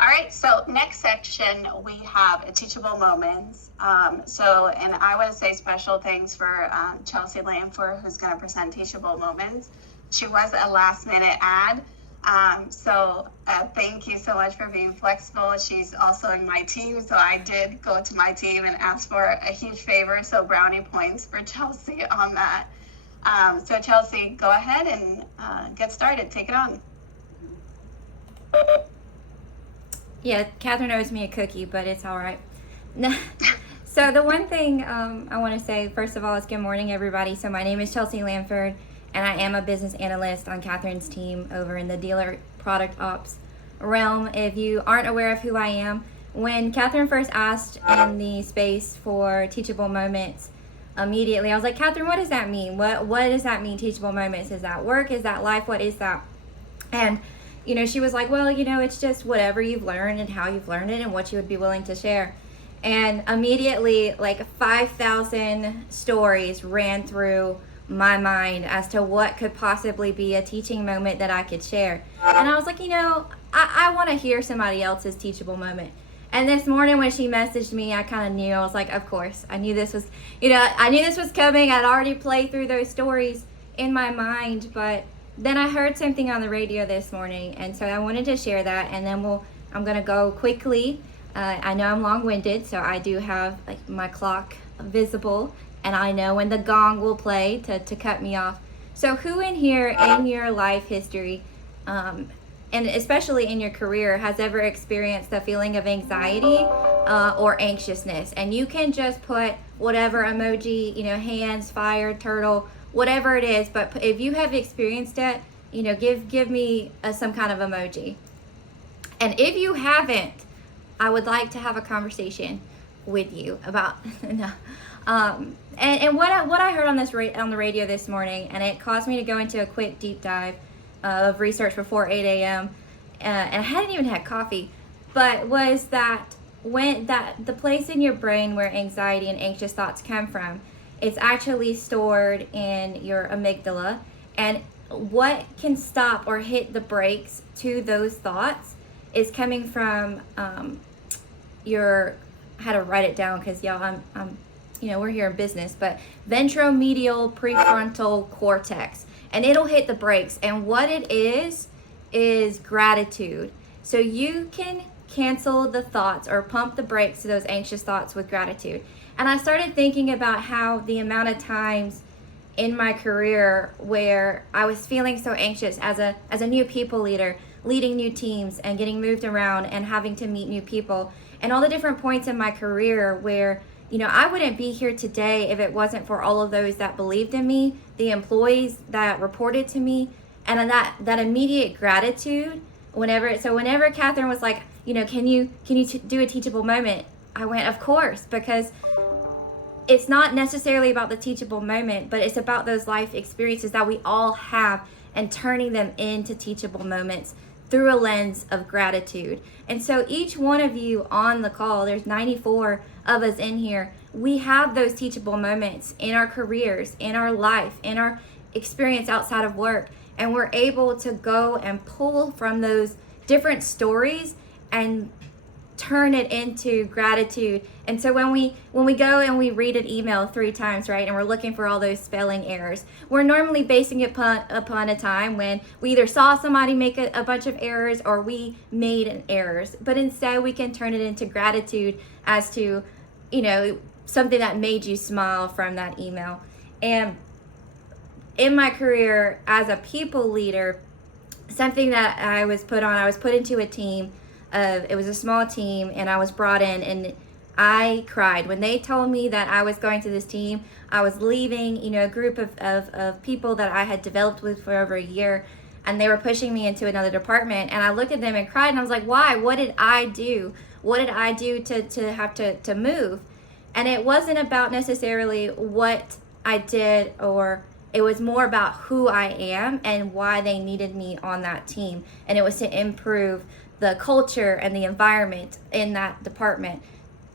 All right, so next section, we have teachable moments. And I want to say special thanks for Chelsea Lamford, who's going to present teachable moments. She was a last minute ad. Thank you so much for being flexible. She's also in my team, so I did go to my team and ask for a huge favor, so brownie points for Chelsea on that. So Chelsea, go ahead and get started. Take it on. Yeah, Catherine owes me a cookie, but it's all right. So the one thing I want to say, first of all, is good morning, everybody. So my name is Chelsea Lamford, and I am a business analyst on Catherine's team over in the dealer product ops realm. If you aren't aware of who I am, when Catherine first asked in the space for teachable moments, immediately I was like, Catherine, what does that mean? What does that mean, teachable moments? Is that work? Is that life? What is that? And she was like, well, it's just whatever you've learned and how you've learned it and what you would be willing to share. And immediately, like 5,000 stories ran through my mind as to what could possibly be a teaching moment that I could share. And I was like, I want to hear somebody else's teachable moment. And this morning when she messaged me, I kind of knew. I was like, of course. I knew this was, I knew this was coming. I'd already played through those stories in my mind, but then I heard something on the radio this morning, and so I wanted to share that, and then I'm going to go quickly. I know I'm long-winded, so I do have my clock visible, and I know when the gong will play to cut me off. So who in here in your life history, and especially in your career, has ever experienced the feeling of anxiety or anxiousness? And you can just put whatever emoji, hands, fire, turtle, whatever it is, but if you have experienced it, give me some kind of emoji. And if you haven't, I would like to have a conversation with you about no. And what I heard on the radio this morning, and it caused me to go into a quick deep dive of research before 8 a.m. And I hadn't even had coffee, but was that the place in your brain where anxiety and anxious thoughts come from, it's actually stored in your amygdala, and what can stop or hit the brakes to those thoughts is coming from I had to write it down because y'all, I'm we're here in business, but ventromedial prefrontal cortex, and it'll hit the brakes. And what it is gratitude. So you can cancel the thoughts or pump the brakes to those anxious thoughts with gratitude. And I started thinking about how the amount of times in my career where I was feeling so anxious as a new people leader, leading new teams and getting moved around and having to meet new people, and all the different points in my career where, I wouldn't be here today if it wasn't for all of those that believed in me, the employees that reported to me, and that immediate gratitude. Whenever Catherine was like, can you do a teachable moment? I went, of course, because it's not necessarily about the teachable moment, but it's about those life experiences that we all have and turning them into teachable moments through a lens of gratitude. And so each one of you on the call, there's 94 of us in here, we have those teachable moments in our careers, in our life, in our experience outside of work. And we're able to go and pull from those different stories and turn it into gratitude. And so when we go and we read an email 3 times, right, and we're looking for all those spelling errors, we're normally basing it upon a time when we either saw somebody make a bunch of errors or we made an errors. But instead we can turn it into gratitude as to, something that made you smile from that email. And in my career as a people leader, something that I was put into a team. It was a small team, and I was brought in, and I cried when they told me that I was going to this team. I was leaving, a group of people that I had developed with for over a year, and they were pushing me into another department. And I looked at them and cried, and I was like, why? What did I do? What did I do to have to move? And it wasn't about necessarily what I did, or it was more about who I am and why they needed me on that team. And it was to improve the culture and the environment in that department.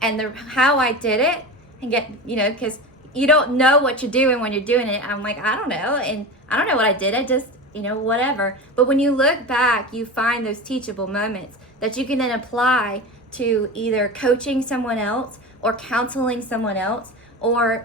And how I did it, and get, because you don't know what you're doing when you're doing it. I'm like, I don't know. And I don't know what I did. I just, whatever. But when you look back, you find those teachable moments that you can then apply to either coaching someone else or counseling someone else, or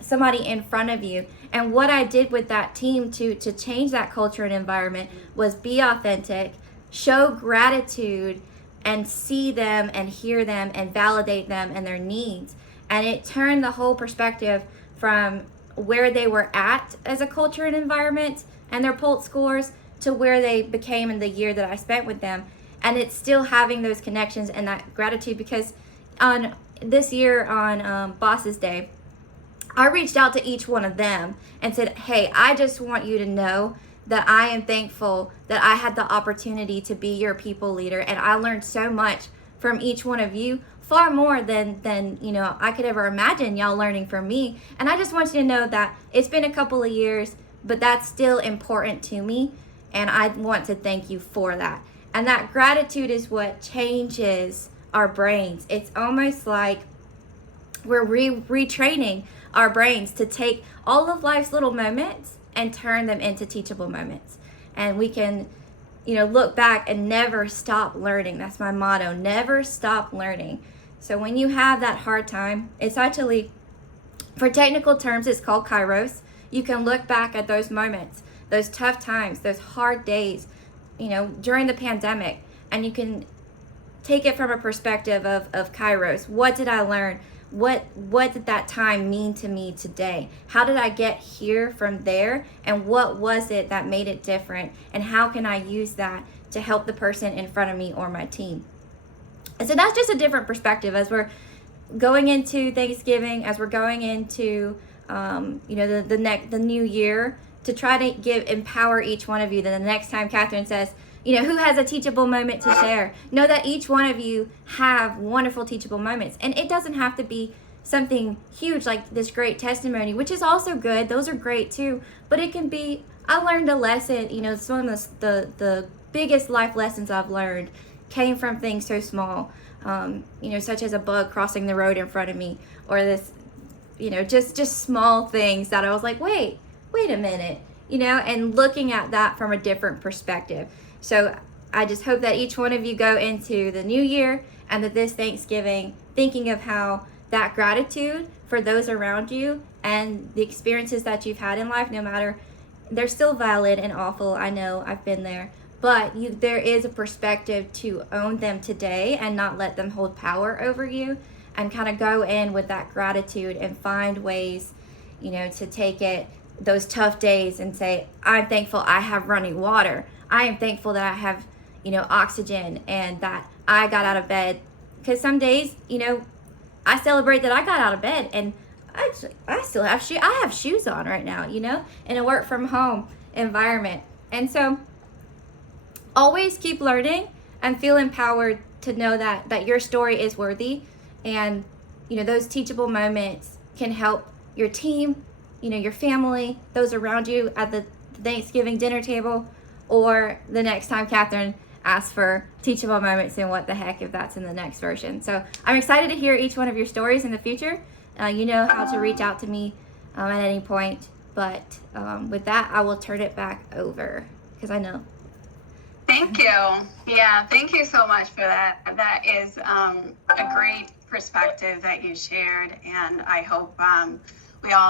somebody in front of you. And what I did with that team to change that culture and environment was be authentic, show gratitude, and see them and hear them and validate them and their needs. And it turned the whole perspective from where they were at as a culture and environment and their Pulse scores to where they became in the year that I spent with them. And it's still having those connections and that gratitude, because on this year on Bosses Day, I reached out to each one of them and said, hey, I just want you to know that I am thankful that I had the opportunity to be your people leader, and I learned so much from each one of you, far more than I could ever imagine y'all learning from me. And I just want you to know that it's been a couple of years, but that's still important to me, and I want to thank you for that. And that gratitude is what changes our brains. It's almost like we're retraining our brains to take all of life's little moments and turn them into teachable moments. And we can, look back and never stop learning. That's my motto, never stop learning. So when you have that hard time, it's actually, for technical terms, it's called Kairos. You can look back at those moments, those tough times, those hard days, during the pandemic, and you can take it from a perspective of Kairos. What did I learn? What did that time mean to me today? How did I get here from there? And what was it that made it different? And how can I use that to help the person in front of me or my team? And so that's just a different perspective as we're going into Thanksgiving, as we're going into the new year, to try to empower each one of you. That the next time Catherine says, who has a teachable moment to share? Know that each one of you have wonderful teachable moments. And it doesn't have to be something huge like this great testimony, which is also good. Those are great too. But it can be, I learned a lesson, it's one of the biggest life lessons I've learned came from things so small, such as a bug crossing the road in front of me, or this, just small things that I was like, wait a minute, and looking at that from a different perspective. So I just hope that each one of you go into the new year and that this Thanksgiving thinking of how that gratitude for those around you and the experiences that you've had in life, no matter, they're still valid and awful. I know, I've been there, but there is a perspective to own them today and not let them hold power over you, and kind of go in with that gratitude and find ways, to take it those tough days and say, I'm thankful I have running water. I am thankful that I have, oxygen, and that I got out of bed. Because some days, I celebrate that I got out of bed, and I still have I have shoes on right now, in a work from home environment. And so always keep learning and feel empowered to know that your story is worthy, and those teachable moments can help your team, your family, those around you at the Thanksgiving dinner table, or the next time Catherine asks for teachable moments, and what the heck if that's in the next version. So I'm excited to hear each one of your stories in the future. You know how to reach out to me at any point. But with that, I will turn it back over, because I know. Thank you. Yeah, thank you so much for that. That is a great perspective that you shared, and I hope we all